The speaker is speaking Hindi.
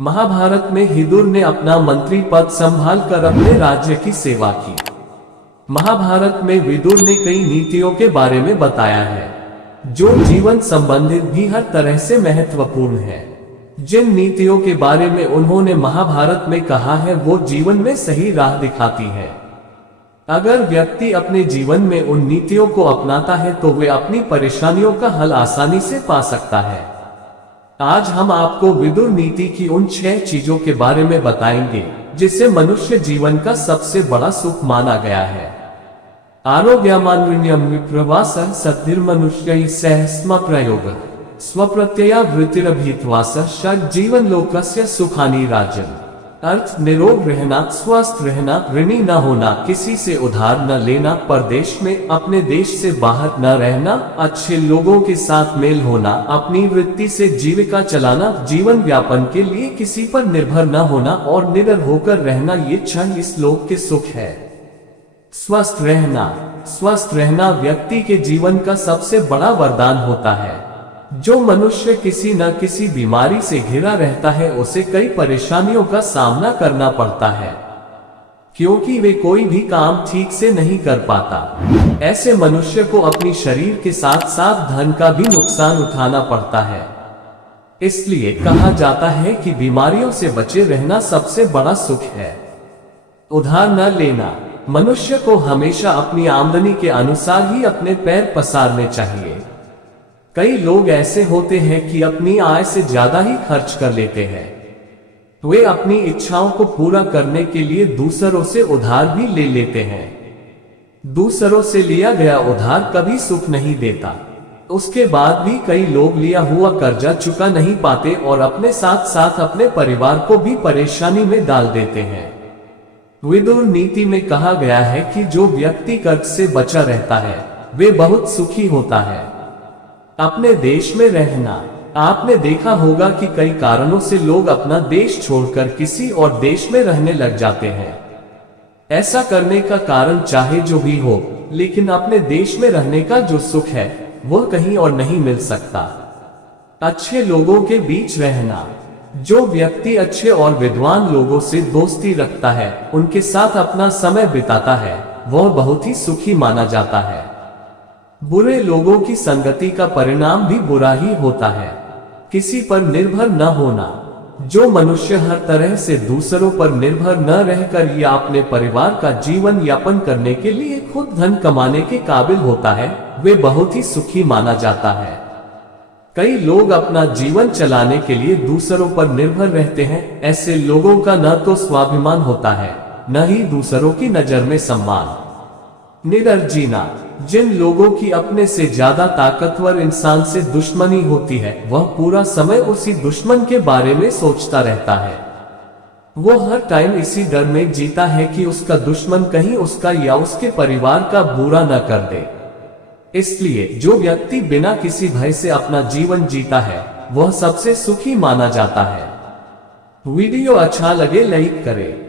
महाभारत में विदुर ने अपना मंत्री पद संभाल कर अपने राज्य की सेवा की। महाभारत में विदुर ने कई नीतियों के बारे में बताया है जो जीवन संबंधित भी हर तरह से महत्वपूर्ण है। जिन नीतियों के बारे में उन्होंने महाभारत में कहा है वो जीवन में सही राह दिखाती है। अगर व्यक्ति अपने जीवन में उन नीतियों को अपनाता है तो वे अपनी परेशानियों का हल आसानी से पा सकता है। आज हम आपको विदुर नीति की उन 6 चीजों के बारे में बताएंगे जिसे मनुष्य जीवन का सबसे बड़ा सुख माना गया है। आरोग्यमान्विन्यम विप्रवासः सद्धिर्मनुष्यैः सह स्म प्रयोगः स्वप्रत्यया वृत्तिरभित्वासः षड् जीवन लोकस्य सुखानि राजन्। अर्थ निरोग रहना, स्वस्थ रहना, ऋणी न होना, किसी से उधार न लेना, परदेश में अपने देश से बाहर न रहना, अच्छे लोगों के साथ मेल होना, अपनी वृत्ति से जीविका चलाना, जीवन व्यापन के लिए किसी पर निर्भर न होना और निडर होकर रहना, ये 6 इस लोक के सुख है। स्वस्थ रहना व्यक्ति के जीवन का सबसे बड़ा वरदान होता है। जो मनुष्य किसी न किसी बीमारी से घिरा रहता है उसे कई परेशानियों का सामना करना पड़ता है क्योंकि वे कोई भी काम ठीक से नहीं कर पाता। ऐसे मनुष्य को अपनी शरीर के साथ साथ धन का भी नुकसान उठाना पड़ता है। इसलिए कहा जाता है कि बीमारियों से बचे रहना सबसे बड़ा सुख है। उधार न लेना, मनुष्य को हमेशा अपनी आमदनी के अनुसार ही अपने पैर पसारने चाहिए। कई लोग ऐसे होते हैं कि अपनी आय से ज्यादा ही खर्च कर लेते हैं। वे अपनी इच्छाओं को पूरा करने के लिए दूसरों से उधार भी ले लेते हैं। दूसरों से लिया गया उधार कभी सुख नहीं देता। उसके बाद भी कई लोग लिया हुआ कर्जा चुका नहीं पाते और अपने साथ साथ अपने परिवार को भी परेशानी में डाल देते हैं। विदुर नीति में कहा गया है कि जो व्यक्ति कर्ज से बचा रहता है वे बहुत सुखी होता है। अपने देश में रहना, आपने देखा होगा कि कई कारणों से लोग अपना देश छोड़कर किसी और देश में रहने लग जाते हैं। ऐसा करने का कारण चाहे जो भी हो, लेकिन अपने देश में रहने का जो सुख है वह कहीं और नहीं मिल सकता। अच्छे लोगों के बीच रहना, जो व्यक्ति अच्छे और विद्वान लोगों से दोस्ती रखता है, उनके साथ अपना समय बिताता है, वह बहुत ही सुखी माना जाता है। बुरे लोगों की संगति का परिणाम भी बुरा ही होता है। किसी पर निर्भर न होना, जो मनुष्य हर तरह से दूसरों पर निर्भर न रहकर या अपने परिवार का जीवन यापन करने के लिए खुद धन कमाने के काबिल होता है, वे बहुत ही सुखी माना जाता है। कई लोग अपना जीवन चलाने के लिए दूसरों पर निर्भर रहते हैं। ऐसे लोगों का न तो स्वाभिमान होता है न ही दूसरों की नजर में सम्मान। निडर जीना, जिन लोगों की अपने से ज्यादा ताकतवर इंसान से दुश्मनी होती है वह पूरा समय उसी दुश्मन के बारे में सोचता रहता है। वो हर टाइम इसी डर में जीता है कि उसका दुश्मन कहीं उसका या उसके परिवार का बुरा न कर दे। इसलिए जो व्यक्ति बिना किसी भय से अपना जीवन जीता है वह सबसे सुखी माना जाता है। वीडियो अच्छा लगे लाइक करें।